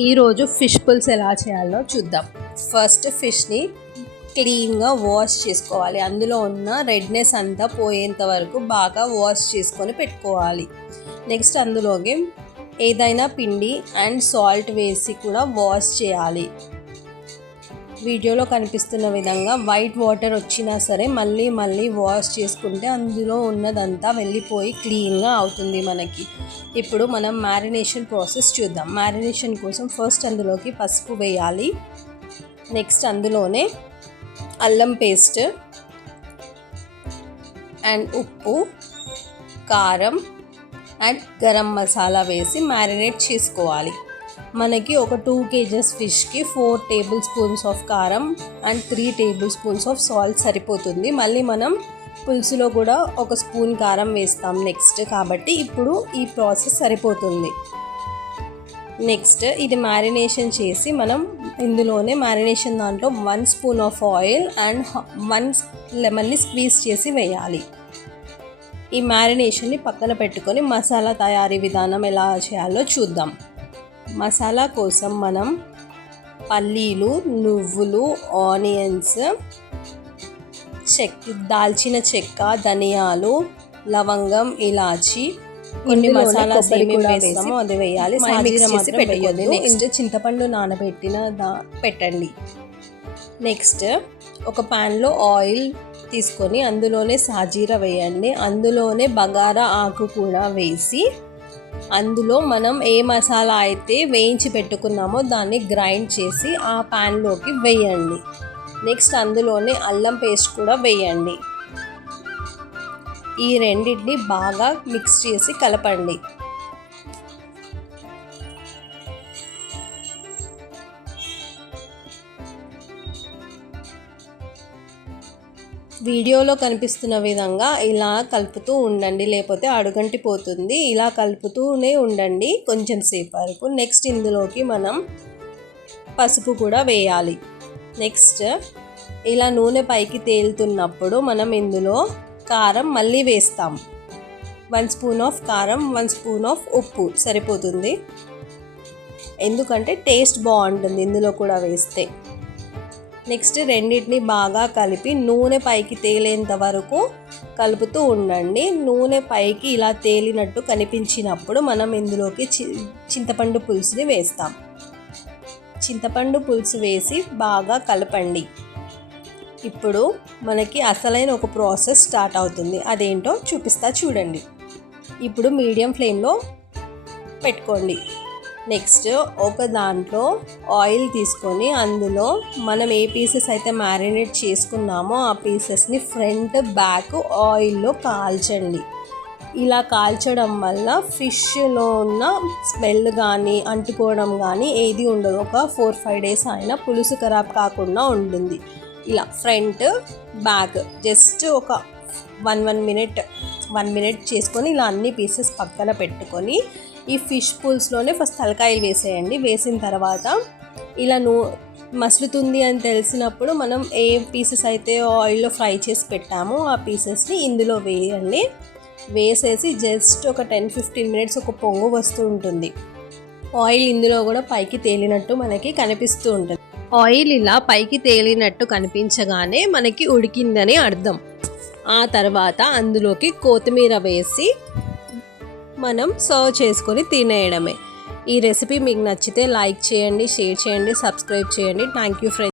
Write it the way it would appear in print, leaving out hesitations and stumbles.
ఈరోజు ఫిష్ పులుసు ఎలా చేయాలో చూద్దాం. ఫస్ట్ ఫిష్ని క్లీన్గా వాష్ చేసుకోవాలి. అందులో ఉన్న రెడ్నెస్ అంతా పోయేంత వరకు బాగా వాష్ చేసుకొని పెట్టుకోవాలి. నెక్స్ట్ అందులోకి ఏదైనా పిండి అండ్ సాల్ట్ వేసి కూడా వాష్ చేయాలి. వీడియోలో కనిపిస్తున్న విధంగా వైట్ వాటర్ వచ్చినా సరే మళ్ళీ వాష్ చేసుకుంటే అందులో ఉన్నదంతా వెళ్ళిపోయి క్లీన్గా అవుతుంది మనకి. ఇప్పుడు మనం మ్యారినేషన్ ప్రాసెస్ చూద్దాం. మ్యారినేషన్ కోసం ఫస్ట్ అందులోకి పసుపు వేయాలి. నెక్స్ట్ అందులోనే అల్లం పేస్ట్ అండ్ ఉప్పు, కారం అండ్ గరం మసాలా వేసి మ్యారినేట్ చేసుకోవాలి. మనకి ఒక 2 kgs ఫిష్కి 4 టేబుల్ స్పూన్స్ ఆఫ్ కారం and 3 table spoons of salt సరిపోతుంది. మళ్ళీ మనం పులుసులో కూడా 1 స్పూన్ కారం వేస్తాం నెక్స్ట్, కాబట్టి ఇప్పుడు ఈ ప్రాసెస్ సరిపోతుంది. నెక్స్ట్ ఇది మ్యారినేషన్ చేసి మనం ఇందులోనే మ్యారినేషన్ దాంట్లో 1 స్పూన్ ఆఫ్ ఆయిల్ అండ్ 1 లెమన్ని స్క్వీజ్ చేసి వేయాలి. ఈ మ్యారినేషన్ని పక్కన పెట్టుకొని మసాలా తయారీ విధానం ఎలా చేయాలో చూద్దాం. మసాలా కోసం మనం పల్లీలు, నువ్వులు, ఆనియన్స్, దాల్చిన చెక్క, ధనియాలు, లవంగం, ఇలాచి, కొన్ని మసాలాస్ ఏమేమి వేస్తామో అది వేయాలి. సాజీరా మాత్రం వేయొద్దు. నెక్స్ట్ చింతపండు నానబెట్టిన పెట్టండి. నెక్స్ట్ ఒక ప్యాన్లో ఆయిల్ తీసుకొని అందులోనే సాజీరా వేయండి. అందులోనే బగారా ఆకు కూడా వేసి అందులో మనం ఏ మసాలా అయితే వేయించి పెట్టుకున్నామో దాన్ని గ్రైండ్ చేసి ఆ ప్యాన్లోకి వేయండి. నెక్స్ట్ అందులోనే అల్లం పేస్ట్ కూడా వేయండి. ఈ రెండింటిని బాగా మిక్స్ చేసి కలపండి. వీడియోలో కనిపిస్తున్న విధంగా ఇలా కలుపుతూ ఉండండి, లేకపోతే అడుగంటిపోతుంది. ఇలా కలుపుతూనే ఉండండి కొంచెం సేపు వరకు. నెక్స్ట్ ఇందులోకి మనం పసుపు కూడా వేయాలి. నెక్స్ట్ ఇలా నూనె పైకి తేలుతున్నప్పుడు మనం ఇందులో కారం మళ్ళీ వేస్తాం. 1 స్పూన్ ఆఫ్ కారం, 1 స్పూన్ ఆఫ్ ఉప్పు సరిపోతుంది, ఎందుకంటే టేస్ట్ బాగుంటుంది ఇందులో కూడా వేస్తే. నెక్స్ట్ రెండింటిని బాగా కలిపి నూనె పైకి తేలేంత వరకు కలుపుతూ ఉండండి. నూనె పైకి ఇలా తేలినట్టు కనిపించినప్పుడు మనం ఇందులోకి చింతపండు పులుసుని వేస్తాం. చింతపండు పులుసు వేసి బాగా కలపండి. ఇప్పుడు మనకి అసలైన ఒక ప్రాసెస్ స్టార్ట్ అవుతుంది. అదేంటో చూపిస్తా చూడండి. ఇప్పుడు మీడియం ఫ్లేమ్లో పెట్టుకోండి. నెక్స్ట్ ఒక దాంట్లో ఆయిల్ తీసుకొని అందులో మనం ఏ పీసెస్ అయితే మ్యారినేట్ చేసుకున్నామో ఆ పీసెస్ని ఫ్రంట్ బ్యాక్ ఆయిల్లో కాల్చండి. ఇలా కాల్చడం వల్ల ఫిష్లో ఉన్న స్మెల్ కానీ అంటుకోవడం కానీ ఏది ఉండదు. ఒక 4-5 days అయినా పులుసు ఖరాబ్ కాకుండా ఉంటుంది. ఇలా ఫ్రంట్ బ్యాక్ జస్ట్ ఒక 1 minute చేసుకొని ఇలా అన్ని పీసెస్ పక్కన పెట్టుకొని ఈ ఫిష్ పుల్స్లోనే ఫస్ట్ తలకాయలు వేసేయండి. వేసిన తర్వాత ఇలా మసులుతుంది అని తెలిసినప్పుడు మనం ఏ పీసెస్ అయితే ఆయిల్లో ఫ్రై చేసి పెట్టామో ఆ పీసెస్ని ఇందులో వేయండి. వేసేసి జస్ట్ ఒక 10-15 minutes ఒక పొంగు వస్తూ ఉంటుంది. ఆయిల్ ఇందులో కూడా పైకి తేలినట్టు మనకి కనిపిస్తూ ఉంటుంది. ఆయిల్ ఇలా పైకి తేలినట్టు కనిపించగానే మనకి ఉడికిందని అర్థం. ఆ తర్వాత అందులోకి కొత్తిమీర వేసి మనం సర్వ్ చేసుకొని తినేయడమే. ఈ రెసిపీ మీకు నచ్చితే లైక్ చేయండి, షేర్ చేయండి, సబ్స్క్రైబ్ చేయండి. Thank you friends.